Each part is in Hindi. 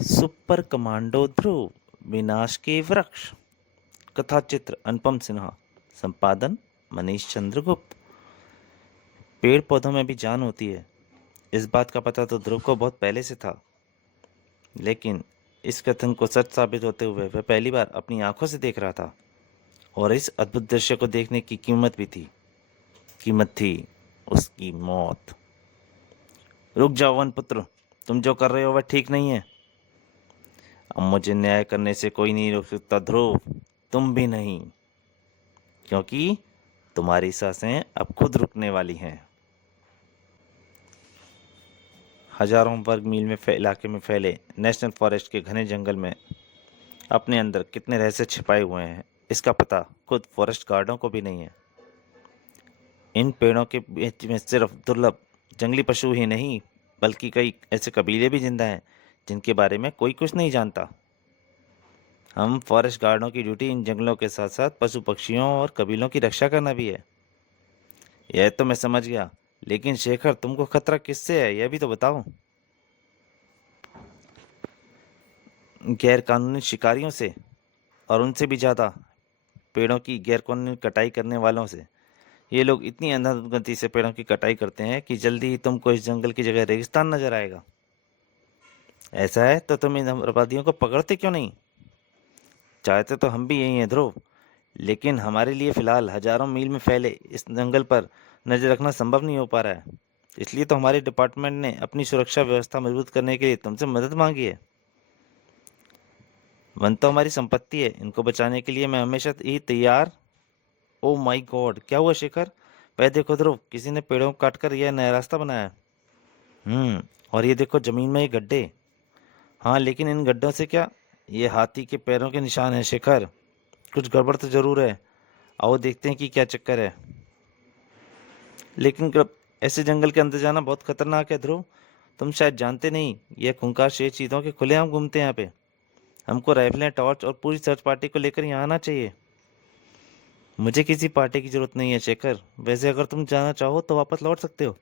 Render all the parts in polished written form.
सुपर कमांडो ध्रुव, विनाश के वृक्ष। कथा चित्र अनुपम सिन्हा। संपादन मनीष चंद्रगुप्त। पेड़ पौधों में भी जान होती है, इस बात का पता तो ध्रुव को बहुत पहले से था। लेकिन इस कथन को सच साबित होते हुए वह पहली बार अपनी आंखों से देख रहा था। और इस अद्भुत दृश्य को देखने की कीमत भी थी। कीमत थी उसकी मौत। रुक जाओ वन पुत्र, तुम जो कर रहे हो वह ठीक नहीं है। अब मुझे न्याय करने से कोई नहीं रोक सकता ध्रुव, तुम भी नहीं। क्योंकि तुम्हारी सांसें अब खुद रुकने वाली हैं। हजारों वर्ग मील में इलाके में फैले नेशनल फॉरेस्ट के घने जंगल में अपने अंदर कितने रहस्य छिपाए हुए हैं, इसका पता खुद फॉरेस्ट गार्डों को भी नहीं है। इन पेड़ों के बीच में सिर्फ दुर्लभ जंगली पशु ही नहीं, बल्कि कई ऐसे कबीले भी जिंदा हैं जिनके बारे में कोई कुछ नहीं जानता। हम फॉरेस्ट गार्डों की ड्यूटी इन जंगलों के साथ साथ पशु पक्षियों और कबीलों की रक्षा करना भी है। यह तो मैं समझ गया, लेकिन शेखर तुमको खतरा किससे है यह भी तो बताओ। गैर कानूनी शिकारियों से, और उनसे भी ज़्यादा पेड़ों की गैर कानूनी कटाई करने वालों से। ये लोग इतनी अंधाधुंध गति से पेड़ों की कटाई करते हैं कि जल्दी ही तुमको इस जंगल की जगह रेगिस्तान नजर आएगा। ऐसा है तो तुम इन अपराधियों को पकड़ते क्यों नहीं? चाहते तो हम भी यही हैं ध्रुव, लेकिन हमारे लिए फिलहाल हजारों मील में फैले इस जंगल पर नजर रखना संभव नहीं हो पा रहा है। इसलिए तो हमारे डिपार्टमेंट ने अपनी सुरक्षा व्यवस्था मजबूत करने के लिए तुमसे मदद मांगी है। वन तो हमारी संपत्ति है, इनको बचाने के लिए मैं हमेशा ही तैयार। ओ माय गॉड, क्या हुआ शेखर? वह देखो ध्रुव, किसी ने पेड़ों को काटकर यह नया रास्ता बनाया है। और ये देखो जमीन में ये गड्ढे। हाँ, लेकिन इन गड्ढों से क्या? ये हाथी के पैरों के निशान हैं शेखर। कुछ गड़बड़ तो जरूर है। आओ देखते हैं कि क्या चक्कर है। लेकिन ऐसे जंगल के अंदर जाना बहुत खतरनाक है ध्रुव। तुम शायद जानते नहीं, ये खूंखार शेर चीतों के खुलेआम घूमते हैं यहाँ पे। हमको राइफलें, टॉर्च और पूरी सर्च पार्टी को लेकर यहाँ आना चाहिए। मुझे किसी पार्टी की जरूरत नहीं है शेखर। वैसे अगर तुम जाना चाहो तो वापस लौट सकते हो।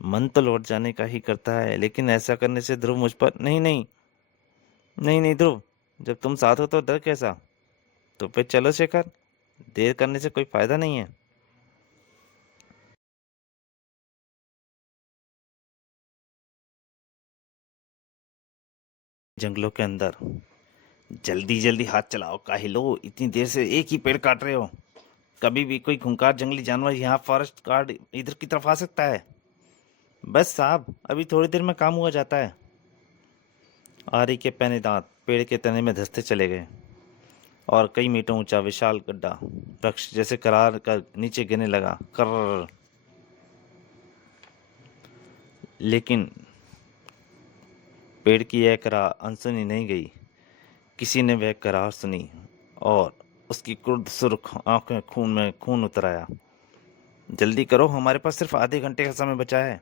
मन तो लौट जाने का ही करता है, लेकिन ऐसा करने से ध्रुव मुझ पर नहीं नहीं। नहीं नहीं ध्रुव, जब तुम साथ हो तो डर कैसा? तो फिर चलो शेखर, देर करने से कोई फायदा नहीं है। जंगलों के अंदर जल्दी जल्दी हाथ चलाओ, काहे लो इतनी देर से एक ही पेड़ काट रहे हो? कभी भी कोई खूंखार जंगली जानवर यहाँ फॉरेस्ट गार्ड इधर की तरफ आ सकता है। बस साहब, अभी थोड़ी देर में काम हुआ जाता है। आरी के पैने दांत पेड़ के तने में धंसते चले गए और कई मीटरों ऊंचा विशाल गड्ढा वृक्ष जैसे करार कर नीचे गिरने लगा। कर लेकिन पेड़ की यह करार अनसुनी नहीं गई। किसी ने वह करार सुनी और उसकी क्रुद्ध सुर्ख आंखें खून में खून उतर आया। जल्दी करो, हमारे पास सिर्फ आधे घंटे का समय बचा है।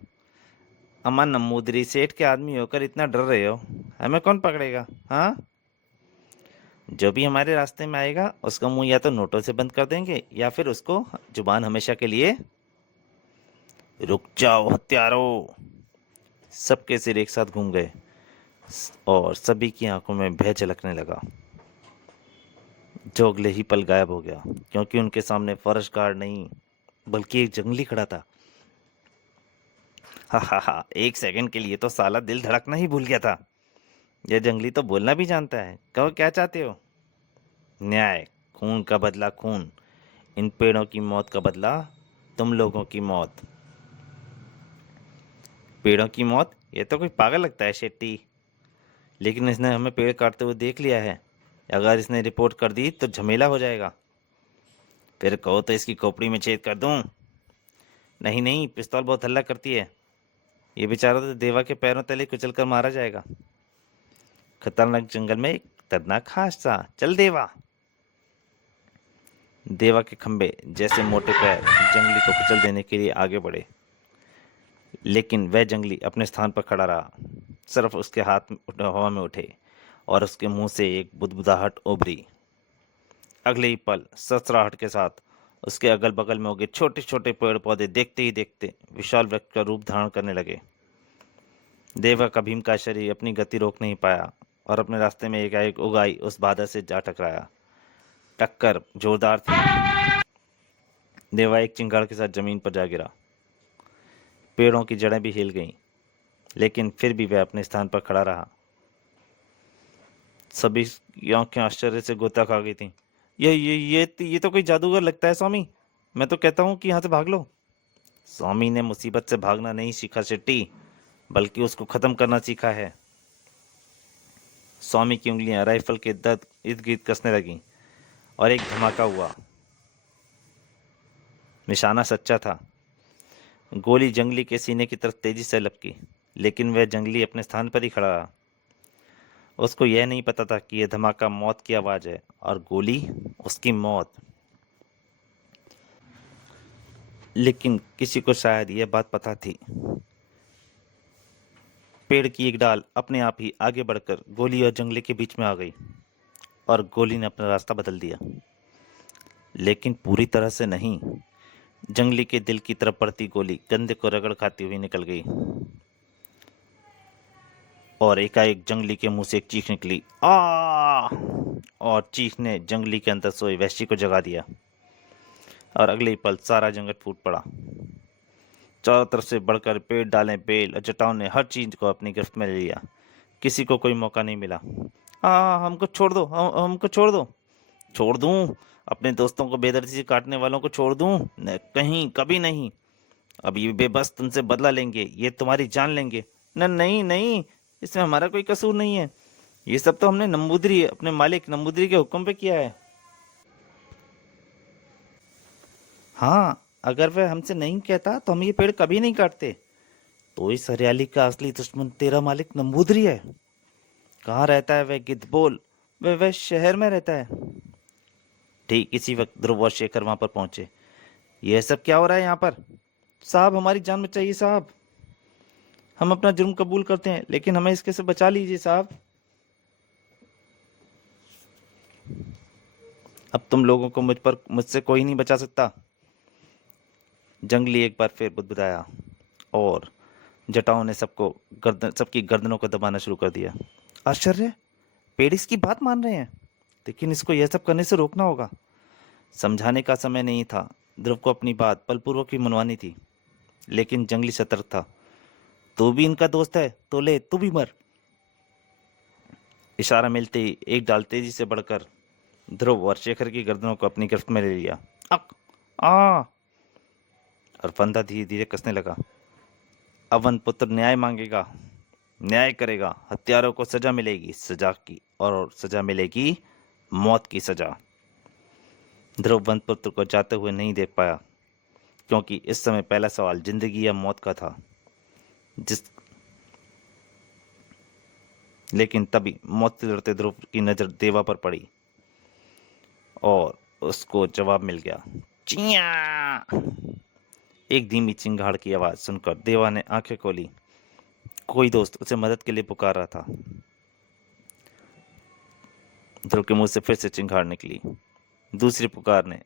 अम्मा नमूदरी, सेठ के आदमी होकर इतना डर रहे हो, हमें कौन पकड़ेगा? हाँ, जो भी हमारे रास्ते में आएगा उसका मुंह या तो नोटों से बंद कर देंगे या फिर उसको जुबान हमेशा के लिए। रुक जाओ हत्यारों! सबके सिर एक साथ घूम गए और सभी की आंखों में भय झलकने लगा, जो अगले ही पल गायब हो गया, क्योंकि उनके सामने फॉरेस्ट गार्ड नहीं बल्कि एक जंगली खड़ा था। हा हा हा, एक सेकंड के लिए तो साला दिल धड़कना ही भूल गया था। यह जंगली तो बोलना भी जानता है। कहो क्या चाहते हो? न्याय। खून का बदला खून। इन पेड़ों की मौत का बदला तुम लोगों की मौत। पेड़ों की मौत? ये तो कोई पागल लगता है शेट्टी। लेकिन इसने हमें पेड़ काटते हुए देख लिया है। अगर इसने रिपोर्ट कर दी तो झमेला हो जाएगा। फिर कहो तो इसकी खोपड़ी में छेद कर दूं? नहीं नहीं, पिस्तौल बहुत हल्ला करती है। ये बेचारा तो देवा के पैरों तले कुचल कर मारा जाएगा। खतरनाक जंगल में एक खतरनाक हादसा। चल देवा! देवा के खंबे जैसे मोटे पैर जंगली को कुचल देने के लिए आगे बढ़े, लेकिन वह जंगली अपने स्थान पर खड़ा रहा। सिर्फ उसके हाथ हवा में उठे और उसके मुंह से एक बुदबुदाहट उभरी। अगले ही पल ससराहट के साथ उसके अगल बगल में उगे छोटे छोटे पेड़ पौधे देखते ही देखते विशाल वृक्ष का रूप धारण करने लगे। देवा का भीम का शरीर अपनी गति रोक नहीं पाया और अपने रास्ते में एकाएक उगाई उस बादल से जा टकराया। टक्कर जोरदार थी। देवा एक चिंगाड़ के साथ जमीन पर जा गिरा। पेड़ों की जड़ें भी हिल गईं, लेकिन फिर भी वह अपने स्थान पर खड़ा रहा। सभी की आंखें आश्चर्य से गोता खा गई थीं। ये तो कोई जादूगर लगता है स्वामी। मैं तो कहता हूँ कि यहाँ से भाग लो। स्वामी ने मुसीबत से भागना नहीं सीखा शेट्टी, बल्कि उसको खत्म करना सीखा है। स्वामी की उंगलियां राइफल के दर्द इर्द गिर्द कसने लगीं और एक धमाका हुआ। निशाना सच्चा था। गोली जंगली के सीने की तरफ तेजी से लपकी, लेकिन वह जंगली अपने स्थान पर ही खड़ा रहा। उसको यह नहीं पता था कि यह धमाका मौत की आवाज है और गोली उसकी मौत। लेकिन किसी को शायद यह बात पता थी। पेड़ की एक डाल अपने आप ही आगे बढ़कर गोली और जंगली के बीच में आ गई और गोली ने अपना रास्ता बदल दिया, लेकिन पूरी तरह से नहीं। जंगली के दिल की तरफ बढ़ती गोली कंधे को रगड़ खाती हुई निकल गई और एकाएक जंगली के मुंह से एक चीख निकली, आ! और चीख ने जंगली के अंदर सोए वहशी को जगा दिया और अगले ही पल सारा जंगल फूट पड़ा। चारों तरफ से बढ़कर पेड़, डालें, बेल और चट्टान ने हर चीज को अपनी गिरफ्त में ले लिया। किसी को कोई मौका नहीं मिला। हमको छोड़ दो, हमको छोड़ दो। छोड़ दूं? अपने दोस्तों को बेदर्दी से काटने वालों को छोड़ दूं? कहीं, कभी नहीं। अब ये बेबस तुमसे बदला लेंगे, ये तुम्हारी जान लेंगे। नहीं नहीं, इसमें हमारा कोई कसूर नहीं है। ये सब तो हमने नंबूदरी, अपने मालिक नंबूदरी के हुक्म पे किया है। हाँ, अगर वह हमसे नहीं कहता तो हम ये पेड़ कभी नहीं काटते। तो इस हरियाली का असली दुश्मन तेरा मालिक नंबूदरी है। कहाँ रहता है वह गिद्ध? बोल। वह शहर में रहता है। ठीक इसी वक्त ध्रुव और शेखर वहां पर पहुंचे। यह सब क्या हो रहा है यहाँ पर? साहब, हमारी जान बचाइए साहब। हम अपना जुर्म कबूल करते हैं, लेकिन हमें इसके से बचा लीजिए साहब। अब तुम लोगों को मुझसे कोई नहीं बचा सकता। जंगली एक बार फिर बुदबुदाया और जटाओं ने सबकी गर्दनों को दबाना शुरू कर दिया। आश्चर्य, पेड़ इसकी बात मान रहे हैं, लेकिन इसको यह सब करने से रोकना होगा। समझाने का समय नहीं था। ध्रुव को अपनी बात बलपूर्वक ही मनवानी थी, लेकिन जंगली सतर्क था। तू भी इनका दोस्त है तो ले, तू भी मर। इशारा मिलते ही एक डाल तेजी से बढ़कर ध्रुव और शेखर की गर्दनों को अपनी गिरफ्त में ले लिया। अक आ और फंदा धीरे धीरे कसने लगा। अवन पुत्र न्याय मांगेगा, न्याय करेगा। हत्यारों को सजा मिलेगी, सजा की, और सजा मिलेगी मौत की सजा। ध्रुव वन पुत्र को जाते हुए नहीं देख पाया, क्योंकि इस समय पहला सवाल जिंदगी या मौत का था। लेकिन तभी मौत से लड़ते ध्रुव की नजर देवा पर पड़ी और उसको जवाब मिल गया। चिया! एक धीमी चिंगाड़ की आवाज सुनकर देवा ने आंखें खोली। कोई दोस्त उसे मदद के लिए पुकार रहा था। ध्रुव के मुंह से फिर से चिंगाड़ निकली। दूसरी पुकार ने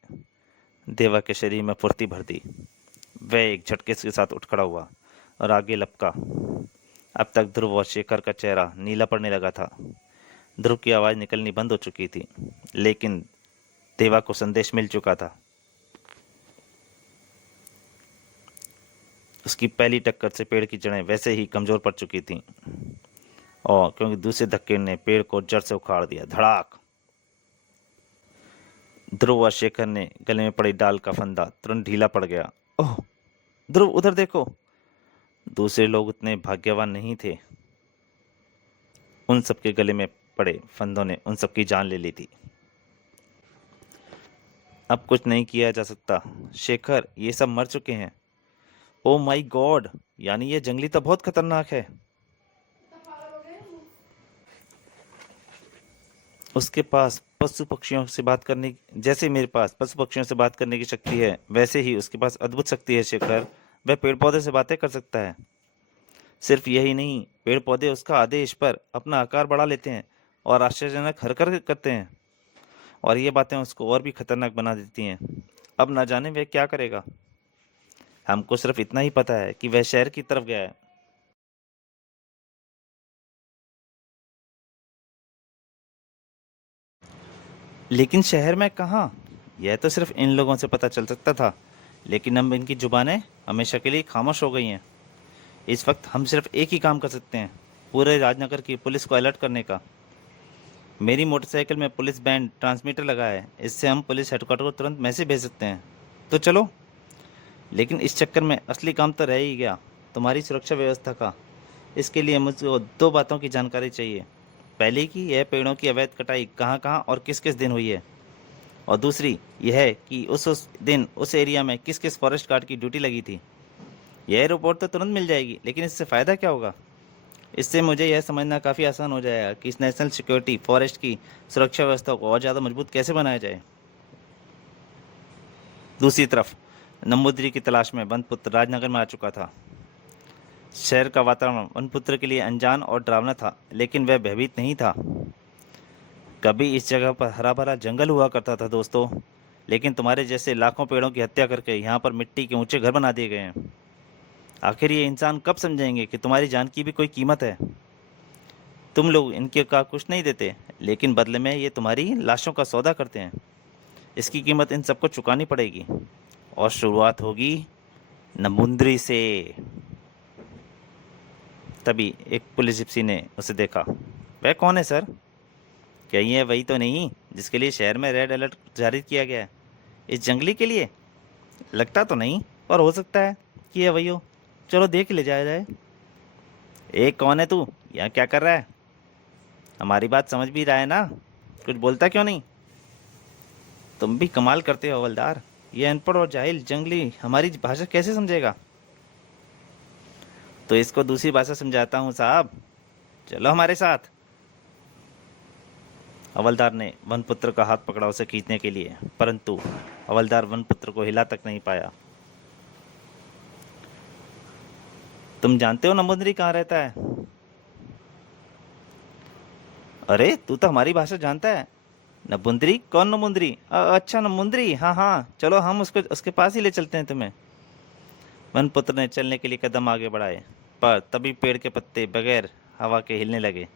देवा के शरीर में फुर्ती भर दी। वह एक झटके के साथ उठ खड़ा हुआ और आगे लपका। अब तक ध्रुव और शेखर का चेहरा नीला पड़ने लगा था। ध्रुव की आवाज निकलनी बंद हो चुकी थी, लेकिन देवा को संदेश मिल चुका था। उसकी पहली टक्कर से पेड़ की जड़ें वैसे ही कमजोर पड़ चुकी थीं, और क्योंकि दूसरे धक्के ने पेड़ को जड़ से उखाड़ दिया। धड़ाक! ध्रुव और शेखर ने गले में पड़ी डाल का फंदा तुरंत ढीला पड़ गया। ओह ध्रुव, उधर देखो! दूसरे लोग उतने भाग्यवान नहीं थे। उन सबके गले में पड़े फंदों ने उन सबकी जान ले ली थी। अब कुछ नहीं किया जा सकता। शेखर, ये सब मर चुके हैं। Oh my God! यानी ये जंगली तो बहुत खतरनाक है। उसके पास पशु पक्षियों से बात करने, जैसे मेरे पास पशु पक्षियों से बात करने की शक्ति है, वैसे ही उसके पास अद्भुत शक्ति है शेखर। वह पेड़ पौधे से बातें कर सकता है। सिर्फ यही नहीं, पेड़ पौधे उसका आदेश पर अपना आकार बढ़ा लेते हैं और आश्चर्यजनक हरकत करते हैं, और ये बातें उसको और भी खतरनाक बना देती हैं। अब ना जाने वह क्या करेगा। हमको सिर्फ इतना ही पता है कि वह शहर की तरफ गया है। लेकिन शहर में कहाँ? यह तो सिर्फ इन लोगों से पता चल सकता था, लेकिन अब इनकी जुबानें हमेशा के लिए खामोश हो गई हैं। इस वक्त हम सिर्फ एक ही काम कर सकते हैं, पूरे राजनगर की पुलिस को अलर्ट करने का। मेरी मोटरसाइकिल में पुलिस बैंड ट्रांसमीटर लगा है, इससे हम पुलिस हेडक्वार्टर को तुरंत मैसेज भेज सकते हैं। तो चलो। लेकिन इस चक्कर में असली काम तो रह ही गया, तुम्हारी सुरक्षा व्यवस्था का। इसके लिए मुझको दो बातों की जानकारी चाहिए। पहली कि यह पेड़ों की अवैध कटाई कहाँ कहाँ और किस किस दिन हुई है, और दूसरी यह है कि उस दिन उस एरिया में किस किस फॉरेस्ट गार्ड की ड्यूटी लगी थी। यह रिपोर्ट तो तुरंत मिल जाएगी, लेकिन इससे फ़ायदा क्या होगा? इससे मुझे यह समझना काफ़ी आसान हो जाएगा कि इस नेशनल सिक्योरिटी फॉरेस्ट की सुरक्षा व्यवस्था को और ज़्यादा मजबूत कैसे बनाया जाए। दूसरी तरफ नंबूदिरी की तलाश में वनपुत्र राजनगर में आ चुका था। शहर का वातावरण वनपुत्र के लिए अनजान और डरावना था, लेकिन वह भयभीत नहीं था। कभी इस जगह पर हरा भरा जंगल हुआ करता था दोस्तों, लेकिन तुम्हारे जैसे लाखों पेड़ों की हत्या करके यहाँ पर मिट्टी के ऊंचे घर बना दिए गए हैं। आखिर ये इंसान कब समझेंगे कि तुम्हारी जान की भी कोई कीमत है? तुम लोग इनके का कुछ नहीं देते, लेकिन बदले में ये तुम्हारी लाशों का सौदा करते हैं। इसकी कीमत इन सबको चुकानी पड़ेगी, और शुरुआत होगी नमुंद्री से। तभी एक पुलिस जिप्सी ने उसे देखा। वह कौन है सर? क्या ये वही तो नहीं जिसके लिए शहर में रेड अलर्ट जारी किया गया है? इस जंगली के लिए? लगता तो नहीं, पर हो सकता है कि यह वही हो। चलो देख ले जाया जाए। एक कौन है तू? यहाँ क्या कर रहा है? हमारी बात समझ भी रहा है ना? कुछ बोलता क्यों नहीं? तुम भी कमाल करते हो हवलदार। ये अनपढ़ और जाहिल जंगली हमारी भाषा कैसे समझेगा? तो इसको दूसरी भाषा समझाता हूँ साहब, चलो हमारे साथ। हवलदार ने वनपुत्र का हाथ पकड़ा उसे खींचने के लिए, परंतु हवलदार वनपुत्र को हिला तक नहीं पाया। तुम जानते हो नंबूदिरी कहाँ रहता है? अरे तू तो हमारी भाषा जानता है। नंबूदिरी? कौन नंबूदिरी? अच्छा नंबूदिरी, हाँ हाँ, चलो हम उसको उसके पास ही ले चलते हैं तुम्हें। वनपुत्र ने चलने के लिए कदम आगे बढ़ाए, पर तभी पेड़ के पत्ते बगैर हवा के हिलने लगे।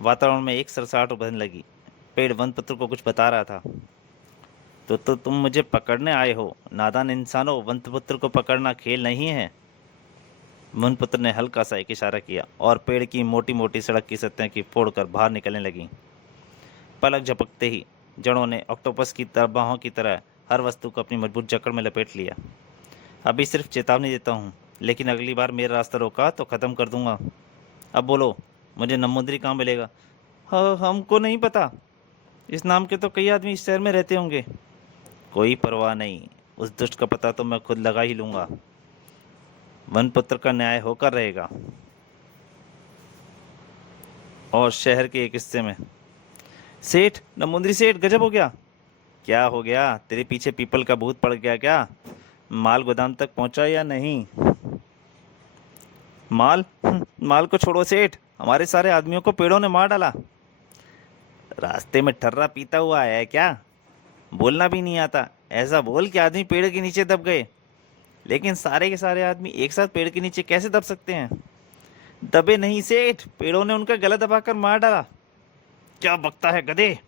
वातावरण में एक सरसराहट उभरने लगी। पेड़ वनपुत्र को कुछ बता रहा था। तो तुम मुझे पकड़ने आए हो नादान इंसानों। वनपुत्र को पकड़ना खेल नहीं है। वनपुत्र ने हल्का सा एक इशारा किया और पेड़ की मोटी मोटी सड़क की सतह की फोड़कर बाहर निकलने लगी। पलक झपकते ही जड़ों ने ऑक्टोपस की तरह बाहों की तरह हर वस्तु को अपनी मजबूत जकड़ में लपेट लिया। अभी सिर्फ चेतावनी देता हूँ, लेकिन अगली बार मेरा रास्ता रोका तो ख़त्म कर दूंगा। अब बोलो, मुझे नंबूदिरी कहाँ मिलेगा? हाँ, हमको नहीं पता। इस नाम के तो कई आदमी इस शहर में रहते होंगे। कोई परवाह नहीं, उस दुष्ट का पता तो मैं खुद लगा ही लूंगा। वनपुत्र का न्याय होकर रहेगा। और शहर के एक हिस्से में, सेठ, नंबूदिरी सेठ, गजब हो गया। क्या हो गया? तेरे पीछे पीपल का भूत पड़ गया क्या? माल गोदाम तक पहुंचा या नहीं? माल? माल को छोड़ो सेठ, हमारे सारे आदमियों को पेड़ों ने मार डाला। रास्ते में ठर्रा पीता हुआ आया है क्या? बोलना भी नहीं आता? ऐसा बोल कि आदमी पेड़ के नीचे दब गए। लेकिन सारे के सारे आदमी एक साथ पेड़ के नीचे कैसे दब सकते हैं? दबे नहीं सेठ, पेड़ों ने उनका गला दबाकर मार डाला। क्या बकता है गधे?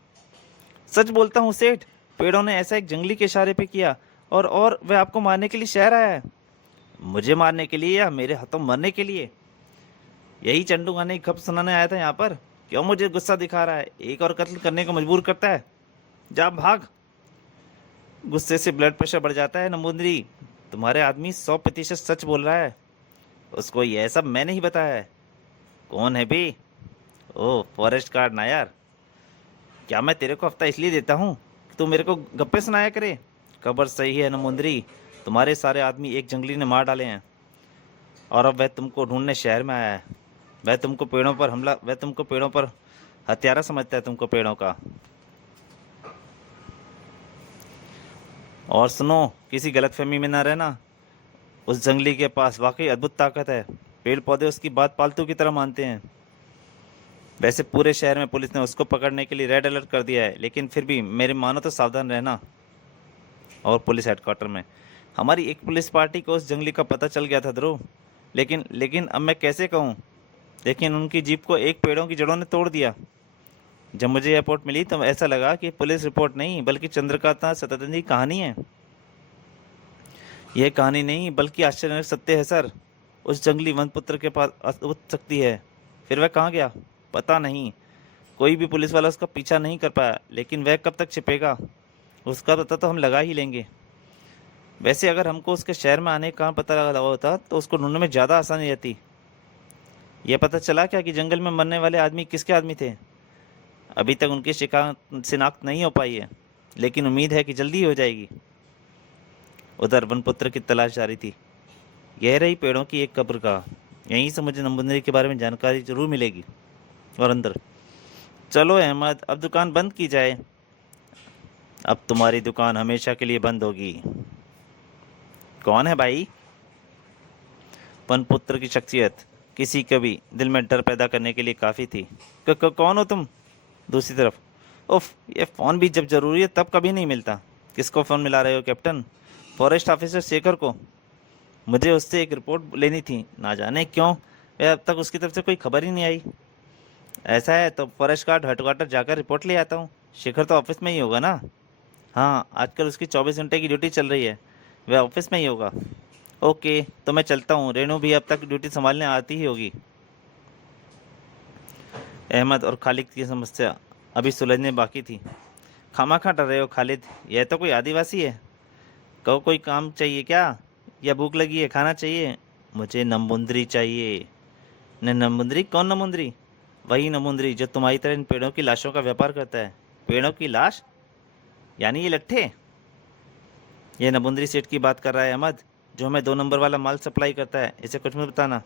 सच बोलता हूँ सेठ, पेड़ों ने ऐसा एक जंगली के इशारे पे किया, और वह आपको मारने के लिए शहर आया है। मुझे मारने के लिए या मेरे हाथों मरने के लिए? यही चंडू गाने की खप सुनाने आया था यहाँ पर। क्यों मुझे गुस्सा दिखा रहा है? एक और कत्ल करने को मजबूर करता है। जा भाग। गुस्से से ब्लड प्रेशर बढ़ जाता है नंबूदिरी। तुम्हारे आदमी 100% सच बोल रहा है। उसको यह सब मैंने ही बताया है। कौन है बे? ओह, फॉरेस्ट गार्ड ना यार। क्या मैं तेरे को हफ्ता इसलिए देता हूँ कि तू मेरे को गप्पे सुनाया करे? खबर सही है नंबूदिरी, तुम्हारे सारे आदमी एक जंगली ने मार डाले हैं, और अब वह तुमको ढूंढने शहर में आया है। वह तुमको पेड़ों पर हत्यारा समझता है, तुमको पेड़ों का। और सुनो, किसी गलतफहमी में ना रहना। उस जंगली के पास वाकई अद्भुत ताकत है। पेड़ पौधे उसकी बात पालतू की तरह मानते हैं। वैसे पूरे शहर में पुलिस ने उसको पकड़ने के लिए रेड अलर्ट कर दिया है, लेकिन फिर भी मेरे मानो तो सावधान रहना। और पुलिस हेडक्वार्टर में हमारी एक पुलिस पार्टी को उस जंगली का पता चल गया था ध्रुव। लेकिन अब मैं कैसे कहूँ? लेकिन उनकी जीप को एक पेड़ों की जड़ों ने तोड़ दिया। जब मुझे यह रिपोर्ट मिली तो ऐसा लगा कि पुलिस रिपोर्ट नहीं बल्कि चंद्रकांता सतरंजी की कहानी है। यह कहानी नहीं बल्कि आश्चर्यजनक सत्य है सर। उस जंगली वनपुत्र के पास अद्भुत शक्ति है। फिर वह कहाँ गया पता नहीं। कोई भी पुलिस वाला उसका पीछा नहीं कर पाया, लेकिन वह कब तक छिपेगा उसका पता तो हम लगा ही लेंगे। वैसे अगर हमको उसके शहर में आने का पता लगा होता तो उसको ढूंढने में ज़्यादा आसानी रहती। यह पता चला क्या कि जंगल में मरने वाले आदमी किसके आदमी थे? अभी तक उनकी शिनाख्त नहीं हो पाई है, लेकिन उम्मीद है कि जल्दी हो जाएगी। उधर वनपुत्र की तलाश जारी थी। यह रही पेड़ों की एक कब्र का। यहीं से मुझे नंबूदरी के बारे में जानकारी जरूर मिलेगी। और अंदर चलो अहमद, अब दुकान बंद की जाए। अब तुम्हारी दुकान हमेशा के लिए बंद होगी। कौन है भाई? वनपुत्र की शख्सियत किसी के भी दिल में डर पैदा करने के लिए काफ़ी थी। कौन हो तुम? दूसरी तरफ, उफ, ये फ़ोन भी जब ज़रूरी है तब कभी नहीं मिलता। किसको फ़ोन मिला रहे हो कैप्टन? फॉरेस्ट ऑफिसर शेखर को। मुझे उससे एक रिपोर्ट लेनी थी, ना जाने क्यों अब तक उसकी तरफ से कोई खबर ही नहीं आई। ऐसा है तो फॉरेस्ट गार्ड हेडक्वार्टर जाकर रिपोर्ट ले आता हूँ। शेखर तो ऑफिस में ही होगा ना? हाँ, आजकल उसकी 24 घंटे की ड्यूटी चल रही है। वह ऑफिस में ही होगा। ओके, तो मैं चलता हूँ। रेनू भी अब तक ड्यूटी संभालने आती ही होगी। अहमद और खालिद की समस्या अभी सुलझने बाकी थी। खामा डर रहे हो खालिद? यह तो कोई आदिवासी है। कहो, कोई काम चाहिए क्या, या भूख लगी है, खाना चाहिए? मुझे नमुंदरी चाहिए। न नमुंदरी? कौन नमुंदरी? वही नमुंदरी जो तुम्हारी तरह इन पेड़ों की लाशों का व्यापार करता है। पेड़ों की लाश? यानी ये लट्ठे? ये नमुंदरी सेठ की बात कर रहा है अहमद, जो हमें 2 नंबर वाला माल सप्लाई करता है। इसे कुछ मत बताना।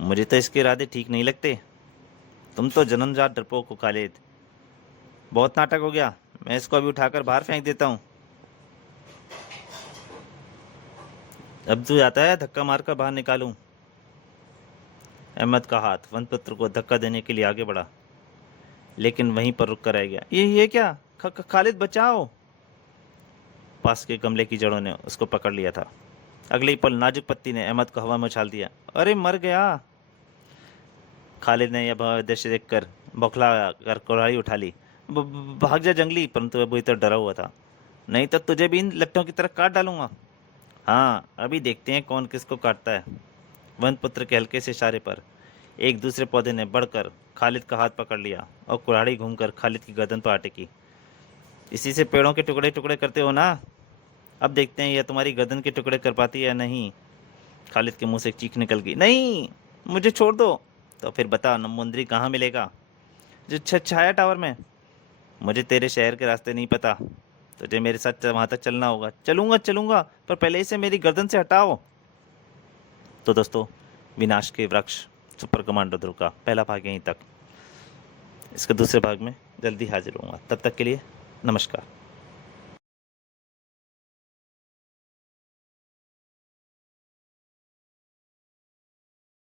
मुझे तो इसके इरादे ठीक नहीं लगते। तुम तो जन्मजात डरपोक हो खालिद। बहुत नाटक हो गया। मैं इसको अभी उठाकर बाहर फेंक देता हूँ। अब तू जाता है, धक्का मारकर बाहर निकालूं। अहमद का हाथ वनपुत्र को धक्का देने के लिए आगे बढ़ा, लेकिन वहीं पर रुक कर रह गया। ये क्या? खालिद बचाओ! पास के गमले की जड़ों ने उसको पकड़ लिया था। अगले ही पल नाजुक पत्ती ने अहमद को हवा में उछाल दिया। अरे, मर गया! खालिद ने यह भयावह दृश्य देखकर बौखला कर कुल्हाड़ी उठा ली। भाग जा जंगली! परंतु वह बुरी तरह डरा हुआ था। नहीं तो तुझे भी इन लट्टों की तरह काट डालूंगा। हाँ, अभी देखते हैं कौन किसको काटता है। वनपुत्र के हल्के से इशारे पर एक दूसरे पौधे ने बढ़कर खालिद का हाथ पकड़ लिया और कुल्हाड़ी घूमकर खालिद की गर्दन पर अटकी। इसी से पेड़ों के टुकड़े टुकड़े करते हो ना? अब देखते हैं यह तुम्हारी गर्दन के टुकड़े कर पाती है या नहीं। खालिद के मुंह से एक चीख निकल गई। नहीं, मुझे छोड़ दो। तो फिर बता, नमुंदरी कहाँ मिलेगा? जो छाया टावर में। मुझे तेरे शहर के रास्ते नहीं पता। तुझे मेरे साथ वहाँ तक चलना होगा। चलूंगा चलूंगा, पर पहले इसे मेरी गर्दन से हटाओ। तो दोस्तों, विनाश के वृक्ष सुपर कमांडो ध्रुव का पहला भाग यहीं तक। इसके दूसरे भाग में जल्दी हाजिर होऊंगा। तब तक के लिए नमस्कार।